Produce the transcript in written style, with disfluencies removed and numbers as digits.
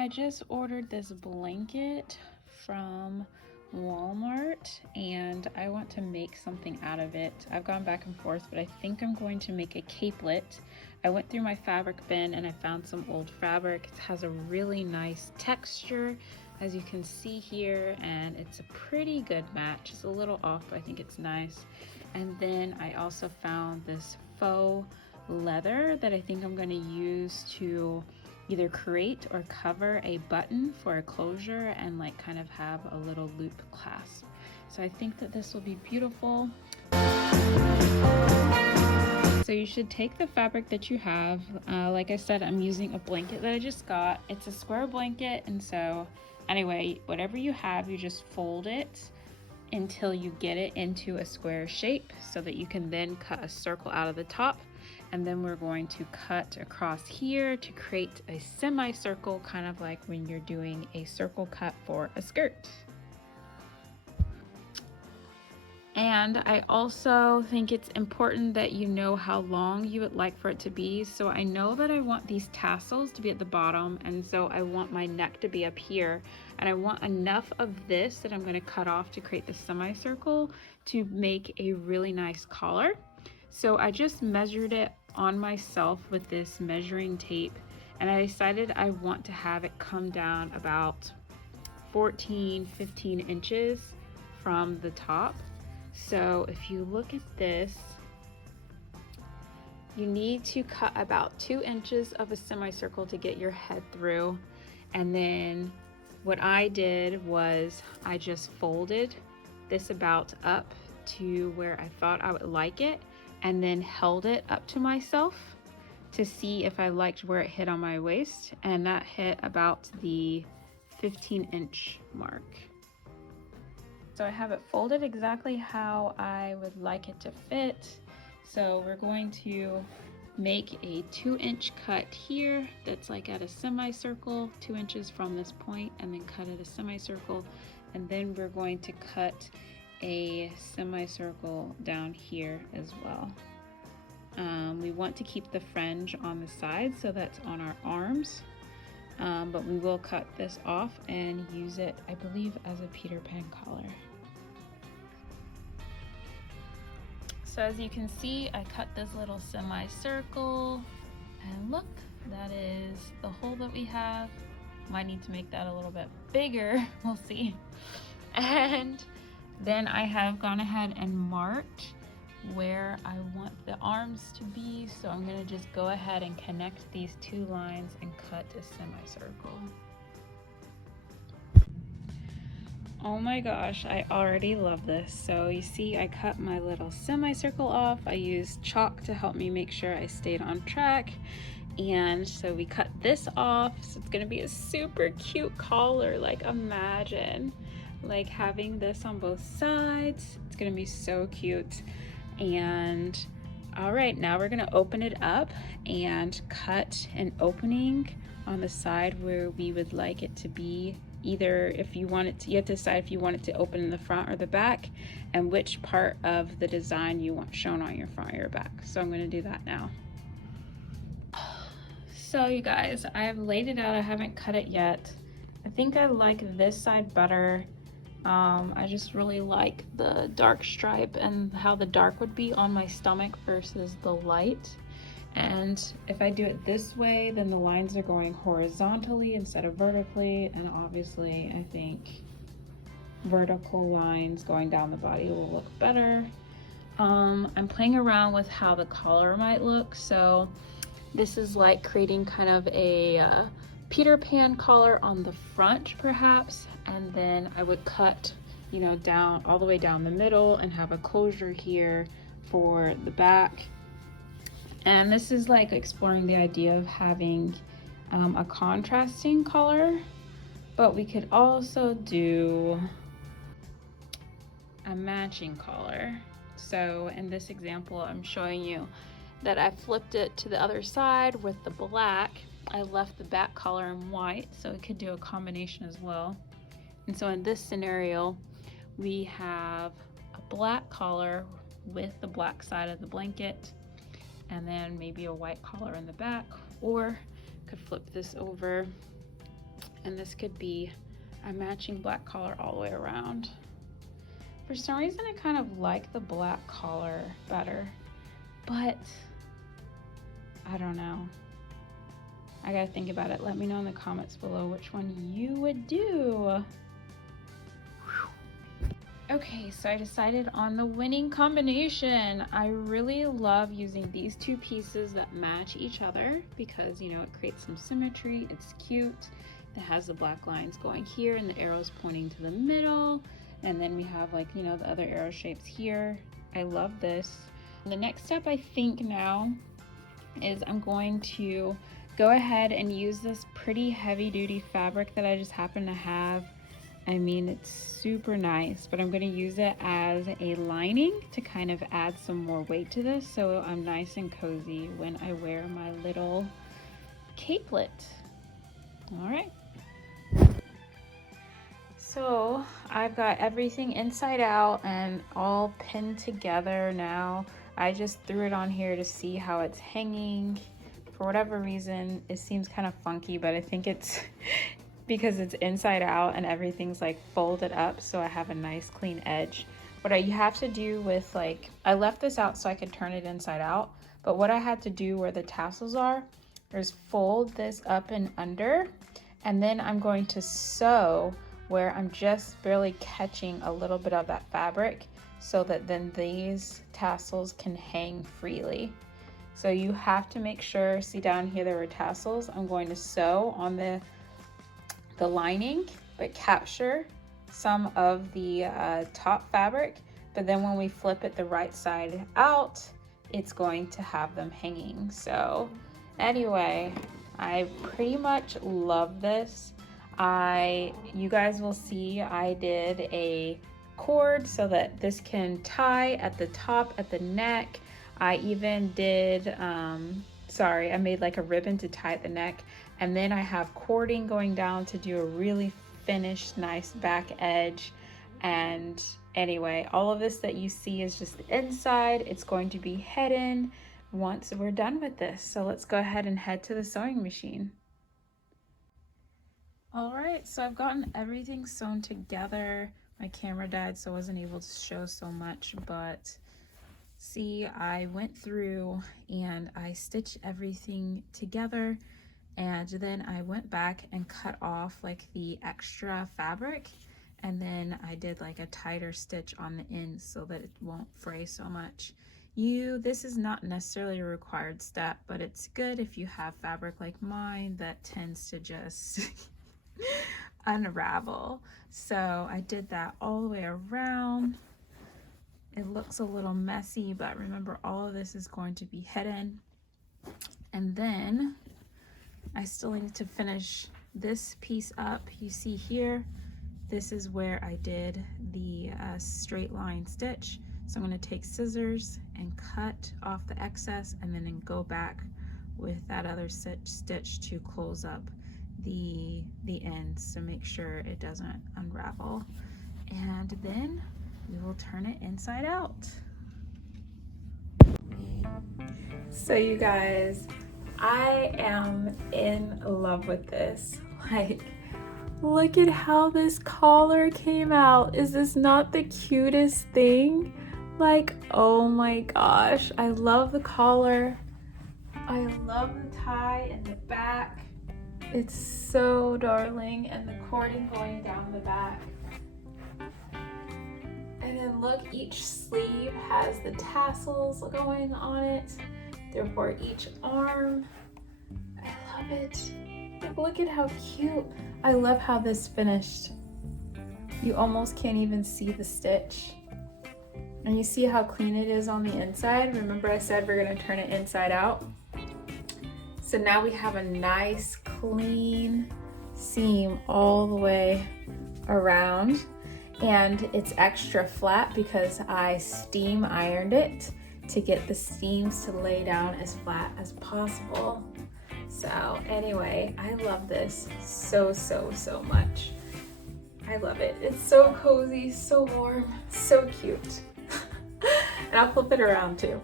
I just ordered this blanket from Walmart and I want to make something out of it. I've gone back and forth, but I think I'm going to make a capelet. I went through my fabric bin and I found some old fabric. It has a really nice texture, as you can see here, and it's a pretty good match. It's a little off, but I think it's nice. And then I also found this faux leather that I think I'm going to use to either create or cover a button for a closure and like kind of have a little loop clasp. So I think that this will be beautiful. So you should take the fabric that you have. Like I said, I'm using a blanket that I just got. It's a square blanket, and so anyway, whatever you have, you just fold it until you get it into a square shape so that you can then cut a circle out of the top. And then we're going to cut across here to create a semicircle, kind of like when you're doing a circle cut for a skirt. And I also think it's important that you know how long you would like for it to be. So I know that I want these tassels to be at the bottom, and so I want my neck to be up here, and I want enough of this that I'm going to cut off to create the semicircle to make a really nice collar. So I just measured it on myself with this measuring tape, and I decided I want to have it come down about 15 inches from the top. So if you look at this, you need to cut about 2 inches of a semicircle to get your head through. And then what I did was I just folded this about up to where I thought I would like it, and then held it up to myself to see if I liked where it hit on my waist, and that hit about the 15-inch mark. So I have it folded exactly how I would like it to fit. So we're going to make a 2-inch cut here that's like at a semicircle, 2 inches from this point, and then cut at a semicircle, and then we're going to cut a semicircle down here as well. We want to keep the fringe on the side, so that's on our arms, but we will cut this off and use it, I believe, as a Peter Pan collar. So as you can see, I cut this little semicircle, and look, that is the hole that we have. Might need to make that a little bit bigger, we'll see. And then I have gone ahead and marked where I want the arms to be. So I'm gonna just go ahead and connect these 2 lines and cut a semicircle. Oh my gosh, I already love this. So you see, I cut my little semicircle off. I used chalk to help me make sure I stayed on track. And so we cut this off. So it's gonna be a super cute collar. Like, imagine like having this on both sides. It's gonna be so cute. And all right, now we're gonna open it up and cut an opening on the side where we would like it to be. Either if you want it to, you have to decide if you want it to open in the front or the back, and which part of the design you want shown on your front or your back. So I'm gonna do that now. So you guys, I have laid it out. I haven't cut it yet. I think I like this side better. I just really like the dark stripe and how the dark would be on my stomach versus the light. And if I do it this way, then the lines are going horizontally instead of vertically, and obviously I think vertical lines going down the body will look better. I'm playing around with how the collar might look. So this is like creating kind of a Peter Pan collar on the front perhaps, and then I would cut, you know, down all the way down the middle and have a closure here for the back. And this is like exploring the idea of having a contrasting collar, but we could also do a matching collar. So in this example, I'm showing you that I flipped it to the other side with the black. I left the back collar in white, so we could do a combination as well. And so in this scenario, we have a black collar with the black side of the blanket, and then maybe a white collar in the back, or could flip this over and this could be a matching black collar all the way around. For some reason, I kind of like the black collar better, but I don't know. I gotta think about it. Let me know in the comments below which one you would do. Okay, so I decided on the winning combination. I really love using these two pieces that match each other because, you know, it creates some symmetry. It's cute. It has the black lines going here and the arrows pointing to the middle. And then we have, like, you know, the other arrow shapes here. I love this. The next step, I think now, is I'm going to go ahead and use this pretty heavy duty fabric that I just happen to have. I mean, it's super nice, but I'm going to use it as a lining to kind of add some more weight to this, so I'm nice and cozy when I wear my little capelet. All right. So I've got everything inside out and all pinned together now. I just threw it on here to see how it's hanging. For whatever reason, it seems kind of funky, but I think it's because it's inside out and everything's like folded up, so I have a nice clean edge. What you have to do with, like, I left this out so I could turn it inside out, but what I had to do where the tassels are is fold this up and under, and then I'm going to sew where I'm just barely catching a little bit of that fabric so that then these tassels can hang freely. So you have to make sure, see down here there were tassels, I'm going to sew on the lining, but capture some of the top fabric, but then when we flip it the right side out, it's going to have them hanging. So anyway, I pretty much love this. You guys will see I did a cord so that this can tie at the top, at the neck. I even did, I made like a ribbon to tie at the neck. And then I have cording going down to do a really finished, nice back edge. And anyway, all of this that you see is just the inside. It's going to be hidden once we're done with this. So let's go ahead and head to the sewing machine. All right, so I've gotten everything sewn together. My camera died, so I wasn't able to show so much, but see, I went through and I stitched everything together. And then I went back and cut off like the extra fabric, and then I did like a tighter stitch on the ends so that it won't fray so much. This is not necessarily a required step, but it's good if you have fabric like mine that tends to just unravel. So I did that all the way around. It looks a little messy, but remember, all of this is going to be hidden. And then I still need to finish this piece up. You see here, this is where I did the straight line stitch. So I'm going to take scissors and cut off the excess, and then go back with that other stitch to close up the ends to make sure it doesn't unravel. And then we will turn it inside out. So you guys, I am in love with this. Like, look at how this collar came out. Is this not the cutest thing? Like, oh my gosh, I love the collar. I love the tie in the back. It's so darling, and the cording going down the back. And then look, each sleeve has the tassels going on it. They're for each arm. I love it. Look at how cute. I love how this finished. You almost can't even see the stitch. And you see how clean it is on the inside? Remember I said we're gonna turn it inside out? So now we have a nice clean seam all the way around. And it's extra flat because I steam ironed it to get the seams to lay down as flat as possible. So anyway, I love this so much. I love it. It's so cozy, so warm, so cute. And I'll flip it around too.